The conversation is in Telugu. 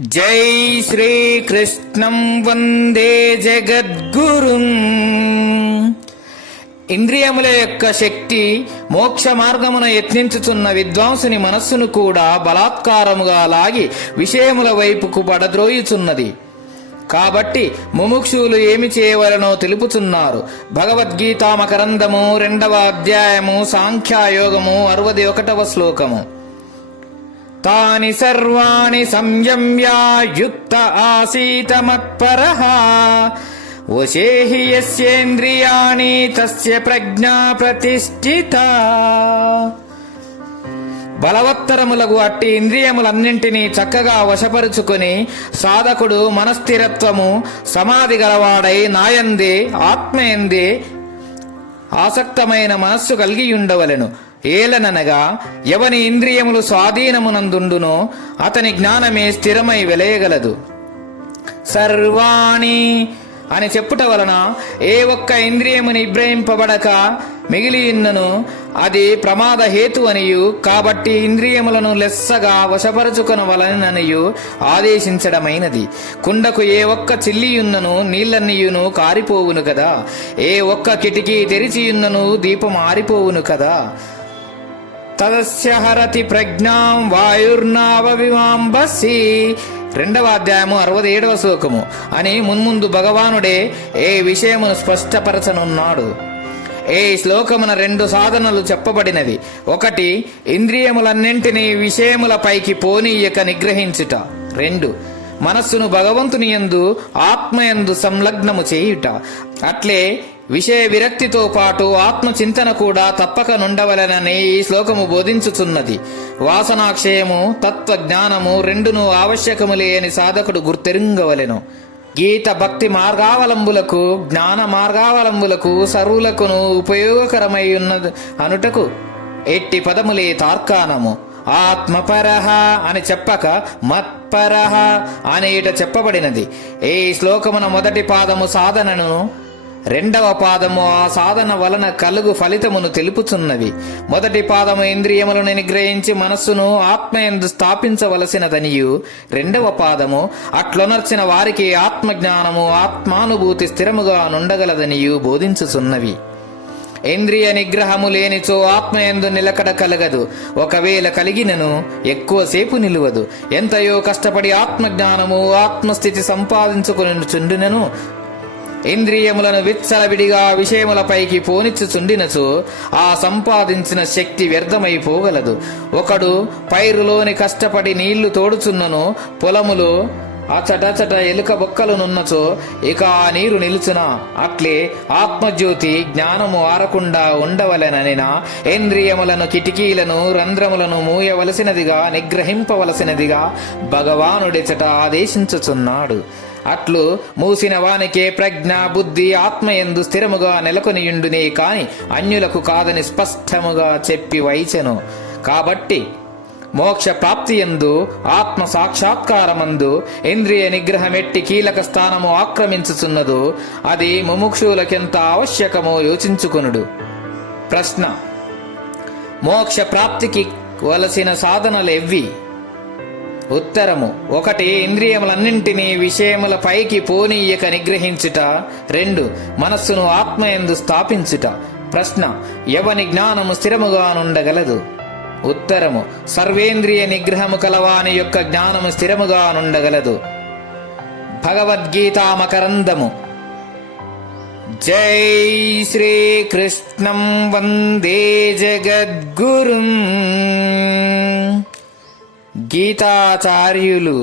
జై శ్రీకృష్ణం వందే జగద్గురు. ఇంద్రియముల యొక్క శక్తి మోక్ష మార్గమున యత్నించుచున్న విద్వాంసుని మనస్సును కూడా బలాత్కారముగా లాగి విషయముల వైపుకు పడద్రోయుచున్నది. కాబట్టి ముముక్షువులు ఏమి చేయవలనో తెలుపుచున్నారు భగవద్గీత మకరందము రెండవ అధ్యాయము సాంఖ్యాయోగము అరవది ఒకటవ శ్లోకము. తాని సర్వాణి సంయమ్యాయుక్త ఆసీత మత్పరః వశేహి యస్యేంద్రియాణి తస్య ప్రజ్ఞా ప్రతిష్ఠిత బలవత్తరములకు అట్టి ఇంద్రియములన్నింటినీ చక్కగా వశపరుచుకుని సాధకుడు మనస్థిరత్వము సమాధి గలవాడై నాయందే ఆత్మయందే ఆసక్తమైన మనస్సు కలిగి ఉండవలెను ఏలననగా ఎవని ఇంద్రియములు స్వాధీనమునందుండునో అతని జ్ఞానమే స్థిరమై వెలయగలదు. సర్వాణి అని చెప్పుట వలన ఏ ఒక్క ఇంద్రియము నిగ్రహింపబడక మిగిలియున్నను అది ప్రమాద హేతు అనియు కాబట్టి ఇంద్రియములను లెస్సగా వశపరుచుకొనవలననియు ఆదేశించడమైనది. కుండకు ఏ ఒక్క చిల్లియున్నను నీళ్ళన్నీయును కారిపోవును కదా? ఏ ఒక్క కిటికీ తెరిచియున్నను దీపం ఆరిపోవును కదా? తదస్య హరతి ప్రజ్ఞాం వాయుర్నావవిమాంబసి రెండవ అధ్యాయము అరవై ఏడవ శ్లోకము. అని మున్ముందు భగవానుడే ఏ విషయమును స్పష్టపరచనున్నాడు. ఏ శ్లోకమున రెండు సాధనలు చెప్పబడినది ఒకటి ఇంద్రియములన్నింటినీ విషయములపైకి పోనీయక నిగ్రహించుట. రెండు మనస్సును భగవంతుని యందు ఆత్మయందు సంలగ్నము చేయుట. అట్లే విషయ విరక్తితో పాటు ఆత్మచింతన కూడా తప్పక నుండవలెనని ఈ శ్లోకము బోధించుచున్నది. వాసనాక్షయము తత్వ జ్ఞానము రెండును ఆవశ్యకములే అని సాధకుడు గుర్తెరుంగవలెను. గీత భక్తి మార్గావలంబులకు జ్ఞాన మార్గావలంబులకు సర్వులకును ఉపయోగకరమై ఉన్న అనుటకు ఎట్టి పదములే తార్కాణము. ఆత్మపరహ అని చెప్పక మత్పరహ అనేట చెప్పబడినది. ఈ శ్లోకమున మొదటి పాదము సాధనను రెండవ పాదము ఆ సాధన వలన కలుగు ఫలితమును తెలుపుచున్నవి. మొదటి పాదము ఇంద్రియములను నిగ్రహించి మనస్సును ఆత్మయందు స్థాపించవలసినదనియు. రెండవ పాదము అట్లొనర్చిన వారికి ఆత్మజ్ఞానము ఆత్మానుభూతి స్థిరముగా నుండగలదనియు బోధించుచున్నవి. ఇంద్రియ నిగ్రహము లేనిచో ఆత్మయందు నిలకడ కలగదు. ఒకవేళ కలిగినను ఎక్కువసేపు నిలువదు. ఎంతయో కష్టపడి ఆత్మజ్ఞానము ఆత్మస్థితి సంపాదించుకుని చుండినను ఇంద్రియములను విచ్చలవిడిగా విషయములపైకి పోనిచ్చుచుండినచో ఆ సంపాదించిన శక్తి వ్యర్థమైపోగలదు. ఒకడు పైరులోని కష్టపడి నీళ్ళు తోడుచున్నను పొలములు అచటచట ఎలుక బొక్కలునున్నచో ఇక ఆ నీరు నిలుచునా? అట్లే ఆత్మజ్యోతి జ్ఞానము ఆరకుండా ఉండవలెననిన? ఇంద్రియములను కిటికీలను రంధ్రములను మూయవలసినదిగా నిగ్రహింపవలసినదిగా భగవానుడిచట ఆదేశించుచున్నాడు. అట్లు మూసిన వానికే ప్రజ్ఞ బుద్ధి ఆత్మయందు స్థిరముగా నెలకొనియుండునే కాని అన్యులకు కాదని స్పష్టముగా చెప్పి వైచెను. కాబట్టి మోక్ష ప్రాప్తియందు ఆత్మ సాక్షాత్కారమందు ఇంద్రియ నిగ్రహమెట్టి కీలక స్థానము ఆక్రమించుచున్నదో అది ముముక్షులకెంత ఆవశ్యకమో యోచించుకొనుడు. ప్రశ్న. మోక్ష ప్రాప్తికి వలసిన సాధనలు ఎవ్వి ఉత్తరము. ఒకటి ఇంద్రియములన్నింటినీ విషయముల పైకి పోనీయక నిగ్రహించుట. రెండు మనస్సును ఆత్మయందు స్థాపించుట. ప్రశ్న ఎవని జ్ఞానము స్థిరముగానుండగలదు ఉత్తరము సర్వేంద్రియ నిగ్రహము కలవాని యొక్క జ్ఞానము స్థిరముగానుండగలదు భగవద్గీతా మకరందము జై శ్రీకృష్ణం వందే జగద్గురుం. గీతాచార్యులు